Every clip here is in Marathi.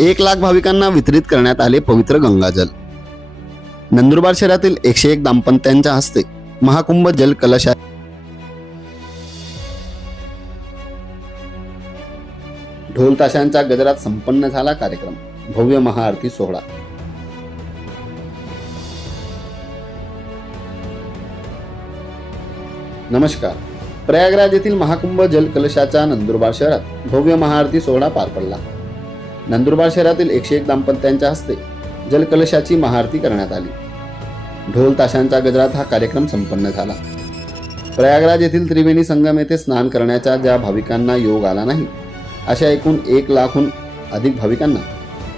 एक लाख भाविकांना वितरित करण्यात आले पवित्र गंगाजल. नंदुरबार शहरातील एकशे एक दाम्पत्यांच्या हस्ते महाकुंभ जल कलशा ढोल ताशांच्या गजरात संपन्न झाला कार्यक्रम. भव्य महाआरती सोहळा. नमस्कार. प्रयागराज येथील महाकुंभ जल कलशाच्या नंदुरबार शहरात भव्य महाआरती सोहळा पार पडला. नंदुरबार शहरातील एकशे एक दाम्पत्यांच्या हस्ते जलकलशाची महाआरती करण्यात आली. ढोल ताशांच्या गजरात हा कार्यक्रम संपन्न झाला. प्रयागराज येथील त्रिवेणी संगम येथे स्नान करण्याच्या ज्या भाविकांना योग आला नाही अशा एकूण एक लाखहून अधिक भाविकांना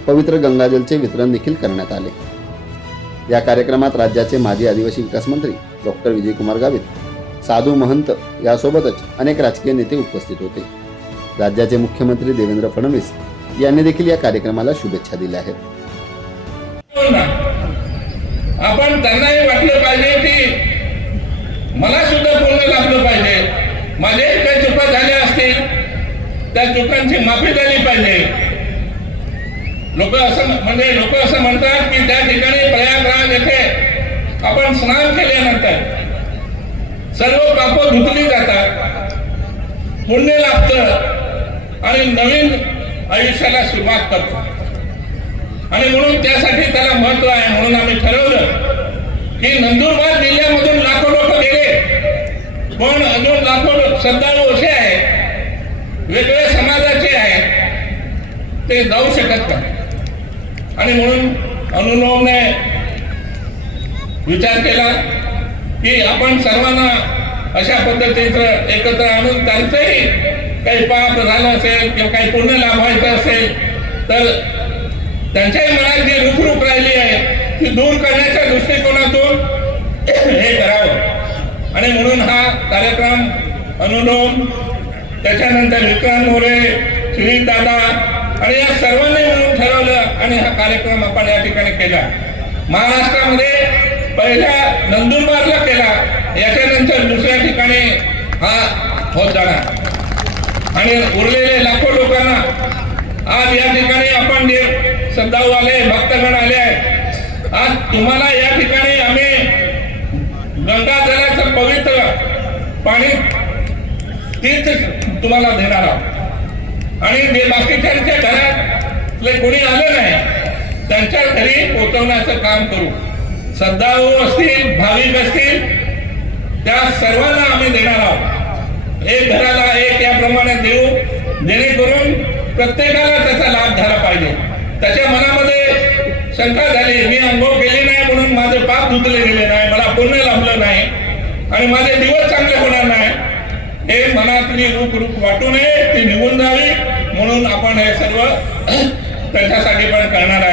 पवित्र गंगाजलचे वितरण देखील करण्यात आले. या कार्यक्रमात राज्याचे माजी आदिवासी विकास मंत्री डॉक्टर विजयकुमार गावित साधू महंत यासोबतच अनेक राजकीय नेते उपस्थित होते. राज्याचे मुख्यमंत्री देवेंद्र फडणवीस यांनी देखील या कार्यक्रमाला शुभेच्छा दिल्या आहेत. आपण त्यांनाही वाटलं पाहिजे की मला सुद्धा लाभलं पाहिजे. काही चुका झाल्या असतील, त्या चुकांची माफ़ी झाली पाहिजे. लोक असं म्हणजे लोक असं म्हणतात की त्या ठिकाणी प्रयागराज येथे आपण स्नान केल्यानंतर सर्व पाप धुतली जातात, पुण्य आणि नवीन आयुष्याला सुरुवात करतो. आणि म्हणून त्यासाठी त्याला महत्त्व आहे. म्हणून आम्ही ठरवलं की नंदुरबार जिल्ह्यामधून लाखो लोक गेले. पण अजून लाखो श्रद्धाळू असे आहेत. वेगवेगळ्या समाजाचे आहेत. ते जाऊ शकत नाही. आणि म्हणून अनुलोमने विचार केला की आपण सर्वांना अशा पद्धतीचं एकत्र आणून त्यांचंही काही पाप झालं असेल किंवा काही पुण्य लाभायचं असेल तर त्यांच्याही मनात जी रुखरूप राहिली आहे ती दूर करण्याच्या दृष्टिकोनातून हे करावं. आणि म्हणून हा कार्यक्रम अनुलोम त्याच्यानंतर विक्रांत मोरे श्री दादा आणि या सर्वांनी मिळून ठरवलं आणि हा कार्यक्रम आपण या ठिकाणी केला. महाराष्ट्रामध्ये पहिल्या नंदुरबारला केला याच्यानंतर दुसऱ्या ठिकाणी हा होत जाणार. आणि उरलेले लाखो लोकांना आज या ठिकाणी आपण श्रद्धाळू आले भक्तगण आले आहेत. आज तुम्हाला या ठिकाणी आम्ही गंगा जलाचं पवित्र पाणी तीर्थ तुम्हाला देणार आहोत. आणि जे घरातले कोणी आलं नाही त्यांच्या घरी पोचवण्याचं काम करू. श्रद्धाळू असतील भाविक असतील त्या सर्वांना आम्ही देणार आहोत. एक घराला एक याप्रमाणे देऊ जेणेकरून प्रत्येकाला त्याचा लाभ झाला पाहिजे. त्याच्या मनामध्ये शंका झाली मी अनुभव केले नाही म्हणून माझे पाप धुतले गेले नाही मला पुण्य लाभलं नाही आणि माझे दिवस चांगले होणार नाही हे मनातली रूप रूप वाटू नये ती निघून जावी म्हणून आपण हे सर्व त्याच्यासाठी पण करणार आहे.